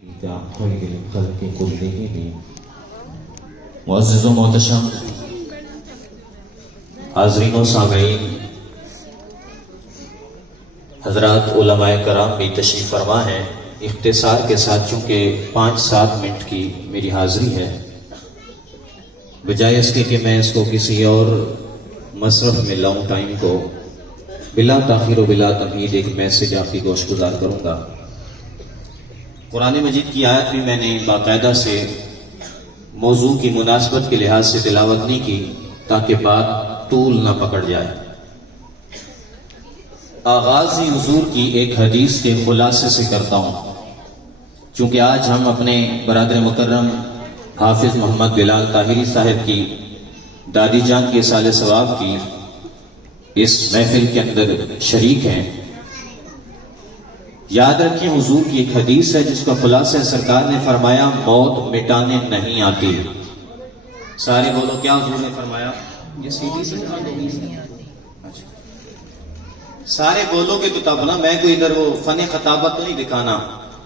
خير الخلق كلهم. معزز و محتشم حاضرین و سامعین، حضرات علماء کرام بھی تشریف فرما ہیں. اختصار کے ساتھ چونکہ 5-7 منٹ کی میری حاضری ہے، بجائے اس کے کہ میں اس کو کسی اور مصرف میں لاؤں ٹائم کو، بلا تاخیر و بلا تمہید ایک میسج آپ کی گوش گزار کروں گا. قرآن مجید کی آیت بھی میں نے باقاعدہ سے موضوع کی مناسبت کے لحاظ سے تلاوت نہیں کی تاکہ بات طول نہ پکڑ جائے. آغاز ہی حضور کی ایک حدیث کے خلاصے سے کرتا ہوں، چونکہ آج ہم اپنے برادر مکرم حافظ محمد بلال طاہری صاحب کی دادی جان کے سال ثواب کی اس محفل کے اندر شریک ہیں. یاد رکھیں، حضور کی ایک حدیث ہے جس کا خلاصہ سرکار نے فرمایا موت مٹانے نہیں آتی. سارے بولو، کیا حضور نے فرمایا؟ یہ سیدھی سی اچھا، سارے بولو گے تو تب نا، میں کوئی ادھر وہ فن خطابت تو نہیں دکھانا،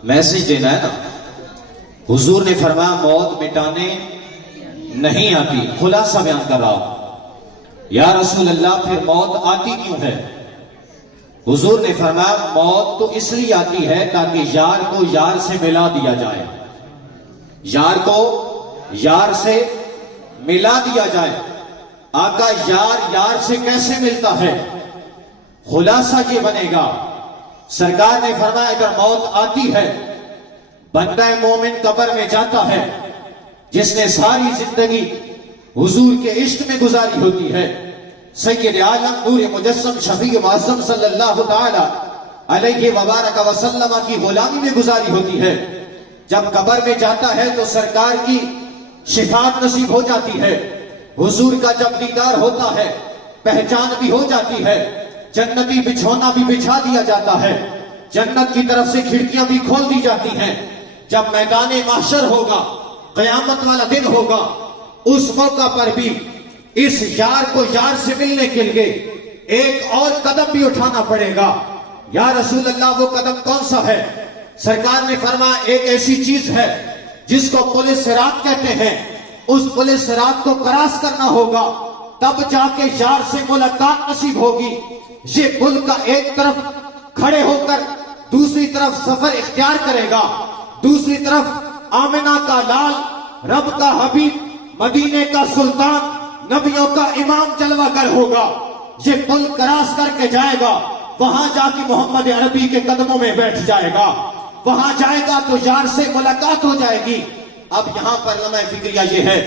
میسج دینا ہے نا. حضور نے فرمایا موت مٹانے نہیں آتی. خلاصہ بیان کر رہا ہوں. یا رسول اللہ، پھر موت آتی کیوں ہے؟ حضور نے فرمایا موت تو اس لیے آتی ہے تاکہ یار کو یار سے ملا دیا جائے. یار کو یار سے ملا دیا جائے. آقا یار سے کیسے ملتا ہے؟ خلاصہ یہ بنے گا. سرکار نے فرمایا اگر موت آتی ہے، بندہ مومن قبر میں جاتا ہے جس نے ساری زندگی حضور کے عشق میں گزاری ہوتی ہے، سید عالم نور مجسم شفیع معظم صلی اللہ تعالی علیہ وبارک وسلم کی غلامی میں گزاری ہوتی ہے. جب قبر میں جاتا ہے تو سرکار کی شفاعت نصیب ہو جاتی ہے. حضور کا جب دیدار ہوتا ہے، پہچان بھی ہو جاتی ہے. جنتی بچھونا بھی بچھا دیا جاتا ہے. جنت کی طرف سے کھڑکیاں بھی کھول دی جاتی ہیں. جب میدان محشر ہوگا، قیامت والا دن ہوگا، اس موقع پر بھی اس یار کو یار سے ملنے کے لیے ایک اور قدم بھی اٹھانا پڑے گا. یا رسول اللہ، وہ قدم کون سا ہے؟ سرکار نے فرمایا ایک ایسی چیز ہے جس کو پل صراط کہتے ہیں. اس پل صراط کو کراس کرنا ہوگا، تب جا کے یار سے ملاقات نصیب ہوگی. یہ پل کا ایک طرف کھڑے ہو کر دوسری طرف سفر اختیار کرے گا، دوسری طرف آمنہ کا لال، رب کا حبیب، مدینے کا سلطان، نبیوں کا امام جلوہ گر ہوگا. یہ پل کراس کر کے جائے گا، وہاں جا کے محمد عربی کے قدموں میں بیٹھ جائے گا. وہاں جائے گا تو یار سے ملاقات ہو جائے گی. اب یہاں پر لمحہ فکریہ یہ ہے،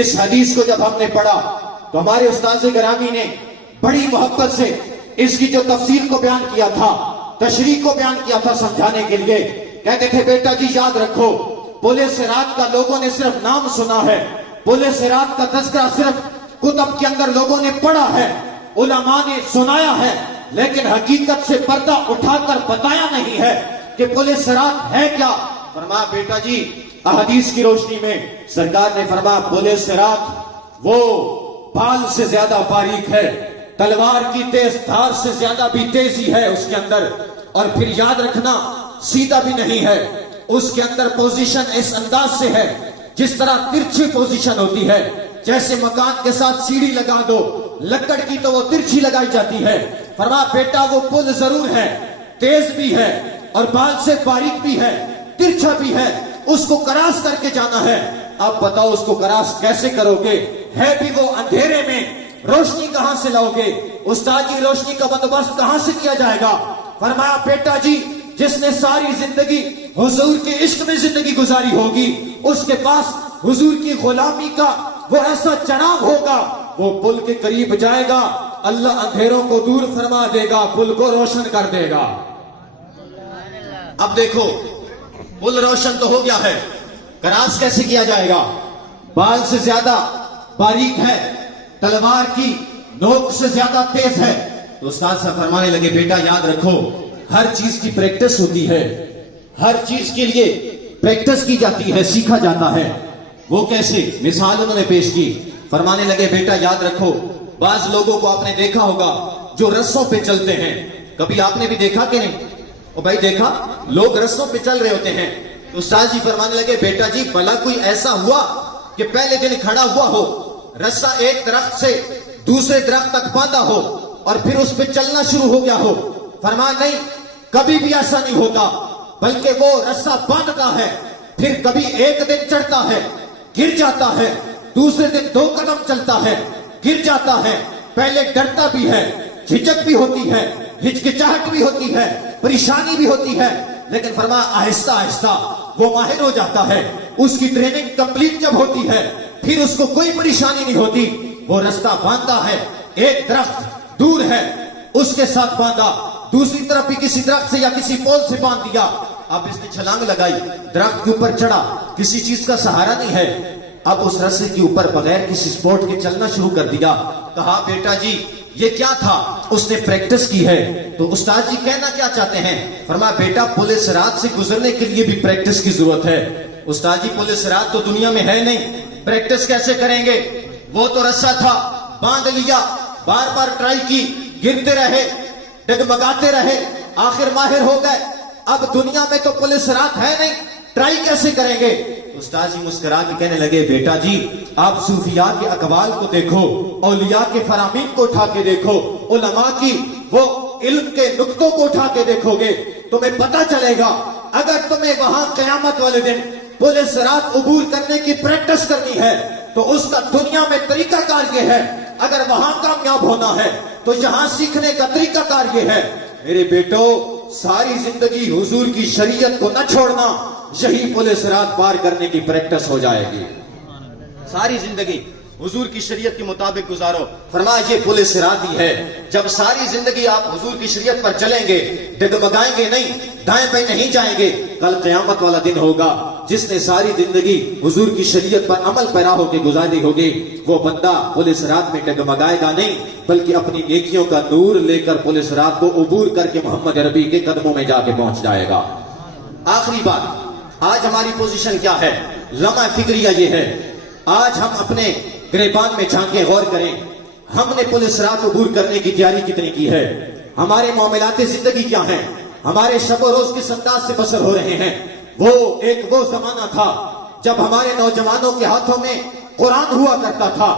اس حدیث کو جب ہم نے پڑھا تو ہمارے استاذ گرامی نے بڑی محبت سے اس کی جو تفسیر کو بیان کیا تھا، تشریح کو بیان کیا تھا سمجھانے کے لیے. کہتے تھے بیٹا جی یاد رکھو، پل صراط کا لوگوں نے صرف نام سنا ہے، پل صراط کا تذکرہ صرف کتب کے اندر لوگوں نے پڑھا ہے، علماء نے سنایا ہے، لیکن حقیقت سے پردہ اٹھا کر بتایا نہیں ہے کہ پل صراط ہے کیا. فرمایا بیٹا جی، احادیث کی روشنی میں سرکار نے فرمایا پل صراط وہ بال سے زیادہ باریک ہے، تلوار کی تیز دھار سے زیادہ بھی تیزی ہے اس کے اندر. اور پھر یاد رکھنا سیدھا بھی نہیں ہے، اس کے اندر پوزیشن اس انداز سے ہے جس طرح ترچھی پوزیشن ہوتی ہے. جیسے مکان کے ساتھ سیڑھی لگا دو، لکڑ کی تو وہ ترچھی لگائی جاتی ہے. فرمایا بیٹا وہ پل ضرور ہے، تیز بھی ہے اور بال سے باریک بھی ہے، ترچھا بھی ہے، اس کو کراس کر کے جانا ہے. اب بتاؤ اس کو کراس کیسے کرو گے؟ ہے بھی وہ اندھیرے میں، روشنی کہاں سے لاؤ گے؟ استاد جی روشنی کا بندوبست کہاں سے کیا جائے گا؟ فرمایا بیٹا جی جس نے ساری زندگی حضور کے عشق میں زندگی گزاری ہوگی، اس کے پاس حضور کی غلامی کا وہ ایسا چراغ ہوگا، وہ پل کے قریب جائے گا، اللہ اندھیروں کو دور فرما دے گا، پل کو روشن کر دے گا. اب دیکھو پل روشن تو ہو گیا ہے، کراس کیسے کیا جائے گا؟ بال سے زیادہ باریک ہے، تلوار کی نوک سے زیادہ تیز ہے. تو استاد صاحب فرمانے لگے بیٹا یاد رکھو ہر چیز کی پریکٹس ہوتی ہے، ہر چیز کے لیے پریکٹس کی جاتی ہے، سیکھا جاتا ہے. وہ کیسے؟ مثال انہوں نے پیش کی. فرمانے لگے بیٹا یاد رکھو بعض لوگوں کو آپ نے دیکھا ہوگا جو رسوں پہ چلتے ہیں. کبھی آپ نے بھی دیکھا کہ نہیں؟ اور بھائی دیکھا لوگ رسوں پہ چل رہے ہوتے ہیں، تو استاد جی فرمانے لگے بیٹا جی بھلا کوئی ایسا ہوا کہ پہلے دن کھڑا ہوا ہو, رسا ایک درخت سے دوسرے درخت تک باندھا ہو اور پھر اس پہ چلنا شروع ہو گیا ہو؟ فرمایا نہیں, کبھی بھی ایسا نہیں ہوتا, بلکہ وہ رسا باندھتا ہے, پھر کبھی ایک دن چڑھتا ہے, گر جاتا ہے, دوسرے دن 2 قدم چلتا ہے, گر جاتا ہے, پہلے ڈرتا بھی ہے, جھجک بھی ہوتی ہے, ہچکچاہٹ بھی ہوتی ہے, پریشانی بھی ہوتی ہے, لیکن فرمایا آہستہ آہستہ وہ ماہر ہو جاتا ہے. اس کی ٹریننگ کمپلیٹ جب ہوتی ہے پھر اس کو کوئی پریشانی نہیں ہوتی. وہ رستہ باندھتا ہے, ایک درخت دور ہے اس کے ساتھ باندھا, دوسری طرف بھی کسی درخت سے یا کسی پول سے باندھ دیا, اب اس نے چھلانگ لگائی, درخت کے اوپر چڑھا, کسی چیز کا سہارا نہیں ہے, اب اس رسے کے اوپر بغیر کسی سپورٹ کے چلنا شروع کر دیا. کہا بیٹا جی یہ کیا تھا؟ اس نے پریکٹس کی ہے. تو استاد جی کہنا کیا چاہتے ہیں؟ فرمایا بیٹا پل صراط سے گزرنے کے لیے بھی پریکٹس کی ضرورت ہے. استاد جی پل صراط تو دنیا میں ہے نہیں, پریکٹس کیسے کریں گے؟ وہ تو رسا تھا, باندھ لیا, بار بار ٹرائی کی, گرتے رہے, ڈگمگاتے رہے, آخر ماہر ہو گئے. اب دنیا میں تو پل صراط ہے نہیں, ٹرائی کیسے کریں گے؟ استاد جی مسکرا کے کہنے لگے بیٹا جی آپ صوفیاء کے اقوال کو دیکھو, اولیاء کے فرامین کو اٹھا کے دیکھو, علماء کی وہ علم کے نقطوں کو اٹھا کے دیکھو گے, تمہیں پتہ چلے گا. اگر تمہیں وہاں قیامت والے دن پل صراط عبور کرنے کی پریکٹس کرنی ہے تو اس کا دنیا میں طریقہ کار یہ ہے, اگر وہاں کامیاب ہونا ہے تو یہاں سیکھنے کا طریقہ کار یہ ہے. میرے بیٹو ساری زندگی حضور کی شریعت کو نہ چھوڑنا, یہی پل صراط پار کرنے کی پریکٹس ہو جائے گی. ساری زندگی حضور کی شریعت کے مطابق گزارو. فرمایا یہ پل صراط ہی ہے. جب ساری زندگی آپ حضور کی شریعت پر چلیں گے, ڈگمگائیں گے نہیں, دائیں بائیں نہیں جائیں گے, کل قیامت والا دن ہوگا جس نے ساری زندگی حضور کی شریعت پر عمل پیرا ہو کے گزاری ہوگی, وہ بندہ پل صراط میں ڈگمگائے گا نہیں, بلکہ اپنی نیکیوں کا نور لے کر پل صراط کو عبور کر کے محمد عربی کے قدموں میں جا کے پہنچ جائے گا. آخری بات, آج ہماری پوزیشن کیا ہے؟ لمحہ فکریہ یہ ہے, آج ہم اپنے گریبان میں جھانکیں, غور کریں, ہم نے پل صراط عبور کرنے کی تیاری کتنی کی ہے؟ ہمارے معاملات زندگی کیا ہیں؟ ہمارے شب و روز کس انداز سے بسر ہو رہے ہیں؟ وہ زمانہ تھا جب ہمارے نوجوانوں کے ہاتھوں میں قرآن ہوا کرتا تھا.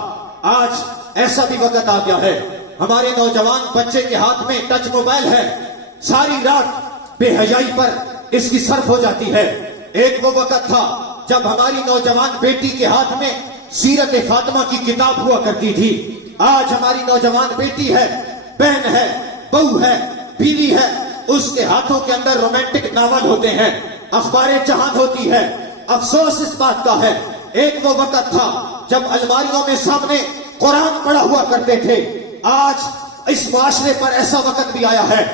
آج ایسا بھی وقت آ گیا ہے ہمارے نوجوان بچے کے ہاتھ میں ٹچ موبائل ہے, ساری رات بے حیائی پر اس کی صرف ہو جاتی ہے. ایک وہ وقت تھا جب ہماری نوجوان بیٹی کے ہاتھ میں سیرت فاطمہ کی کتاب ہوا کرتی تھی. آج ہماری نوجوان بیٹی ہے, بہن ہے, بہو ہے, بیوی ہے, اس کے ہاتھوں کے اندر رومانٹک ناول ہوتے ہیں, اخبار جہان ہوتی ہے. افسوس اس بات کا ہے, ایک وہ وقت تھا جب الماریوں میں سامنے قرآن پڑھا ہوا کرتے تھے. آج اس معاشرے پر ایسا وقت بھی آیا ہے,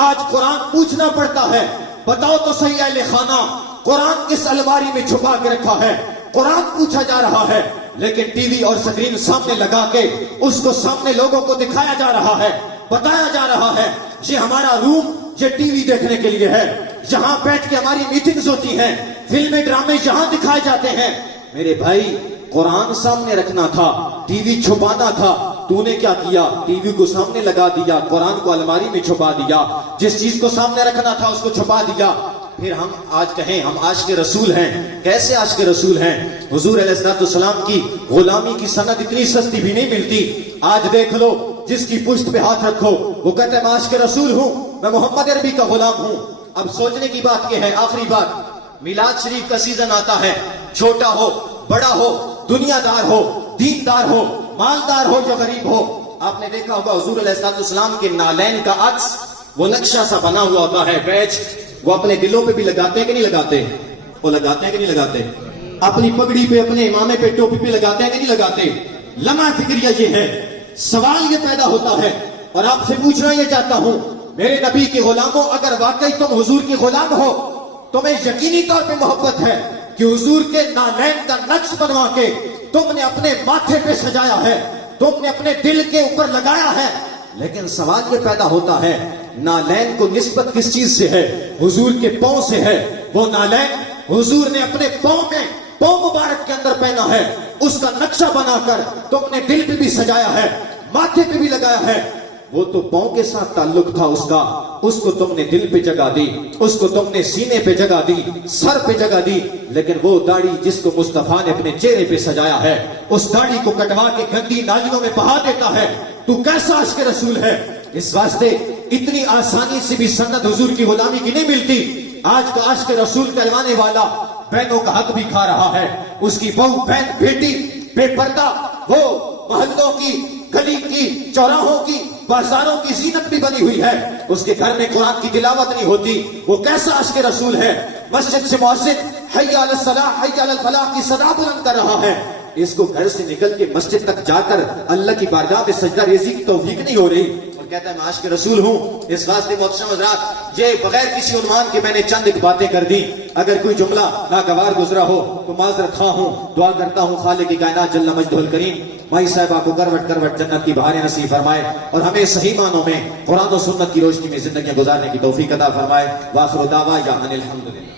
آج قرآن پوچھنا پڑتا ہے, بتاؤ تو صحیح اہل خانہ قرآن کس الماری میں چھپا کے رکھا ہے؟ قرآن پوچھا جا رہا ہے, لیکن ٹی وی اور سکرین سامنے لگا کے اس کو سامنے لوگوں کو دکھایا جا رہا ہے, بتایا جا رہا ہے یہ ہمارا روم یہ ٹی وی دیکھنے کے لیے ہے, یہاں بیٹھ کے ہماری میٹنگز ہوتی ہیں, فلمیں ڈرامے یہاں دکھائے جاتے ہیں. میرے بھائی قرآن سامنے رکھنا تھا, ٹی وی چھپانا تھا. تو نے کیا کیا؟ ٹی وی کو سامنے لگا دیا, قرآن کو الماری میں چھپا دیا, جس چیز کو سامنے رکھنا تھا اس کو چھپا دیا. پھر ہم آج کہیں ہم عاشق رسول ہیں. کیسے عاشق رسول ہیں؟ حضور علیہ السلام کی غلامی کی سند اتنی سستی بھی نہیں ملتی. آج دیکھ لو, جس کی پشت پہ ہاتھ رکھو وہ کہتا ہے میں عاشق رسول ہوں, میں محمد عربی کا غلام ہوں. اب سوچنے کی بات یہ ہے, آخری بات, میلاد شریف کا سیزن آتا ہے, چھوٹا ہو بڑا ہو, دنیا دار ہو دیندار ہو, مالدار ہو یا غریب ہو, آپ نے دیکھا ہوگا حضور علیہ السلام کے نالین کا عکس وہ نقشہ سا بنا ہوا ہوتا ہے, بیچ وہ اپنے دلوں پہ بھی لگاتے ہیں کہ نہیں لگاتے؟ وہ لگاتے ہیں کہ نہیں لگاتے؟ اپنی پگڑی پہ, اپنے امامے پہ, ٹوپی پہ لگاتے ہیں کہ نہیں لگاتے؟ لمحہ فکریہ یہ ہے. سوال یہ پیدا ہوتا ہے اور آپ سے پوچھنا یہ چاہتا ہوں, میرے نبی کے غلاموں, اگر واقعی تم حضور کے غلام ہو, تمہیں یقینی طور پہ محبت ہے کہ حضور کے نالین کا نقش بنوا کے تم نے اپنے ماتھے پہ سجایا ہے, تم نے اپنے دل کے اوپر لگایا ہے. لیکن سوال یہ پیدا ہوتا ہے, نالین کو نسبت کس چیز سے ہے؟ حضور کے پاؤں سے ہے. وہ نالین حضور نے اپنے پاؤں میں, پاؤں مبارک کے اندر پہنا ہے, اس کا نقشہ بنا کر تم نے دل پہ بھی سجایا ہے, ماتھے پہ بھی لگایا ہے. وہ تو پاؤں کے ساتھ تعلق تھا اس کا، اس کو تم نے دل پہ جگہ دی، اس کو تم نے سینے پہ جگہ دی، سر پہ جگہ دی، لیکن وہ داڑھی جس کو مصطفیٰ نے اپنے چہرے پہ سجایا ہے، اس داڑھی کو کٹوا کے گندی نالیوں میں بہا دیتا ہے، تو کیسا عاشق رسول ہے؟ اس واسطے اتنی آسانی سے بھی سند حضور کی غلامی کی نہیں ملتی۔ آج کا عاشق رسول کہلوانے والا بہنوں کا حق بھی کھا رہا ہے، اس کی بہو بہن بیٹی بے پردہ، وہ محلوں کی، گلی کی، چوراہوں کی، بازاروں کی زینت بھی بنی ہوئی ہے، اس کے گھر میں قرآن کی تلاوت نہیں ہوتی، وہ کیسا عاشق رسول ہے؟ مسجد سے مؤذن حی علی الصلاح حی علی الفلاح کی صدا بلند کر رہا ہے، اس کو گھر سے نکل کے مسجد تک جا کر اللہ کی بارگاہ میں سجدہ ریزی کی توفیق نہیں ہو رہی، اور کہتا ہے میں عاشق رسول ہوں۔ اس واسطے محترم حضرات، یہ بغیر کسی عنوان کے میں نے چند ایک باتیں کر دی، اگر کوئی جملہ ناگوار گزرا ہو تو معذرت خواہ ہوں، دعا کرتا ہوں خالق کی کائنات جل مجدہ الکریم مائی صاحبہ کو کروٹ کروٹ جنت کی بہاریں نصیب فرمائے، اور ہمیں صحیح معنوں میں قرآن و سنت کی روشنی میں زندگیاں گزارنے کی توفیق عطا فرمائے۔ وآخر دعوانا ان الحمدللہ۔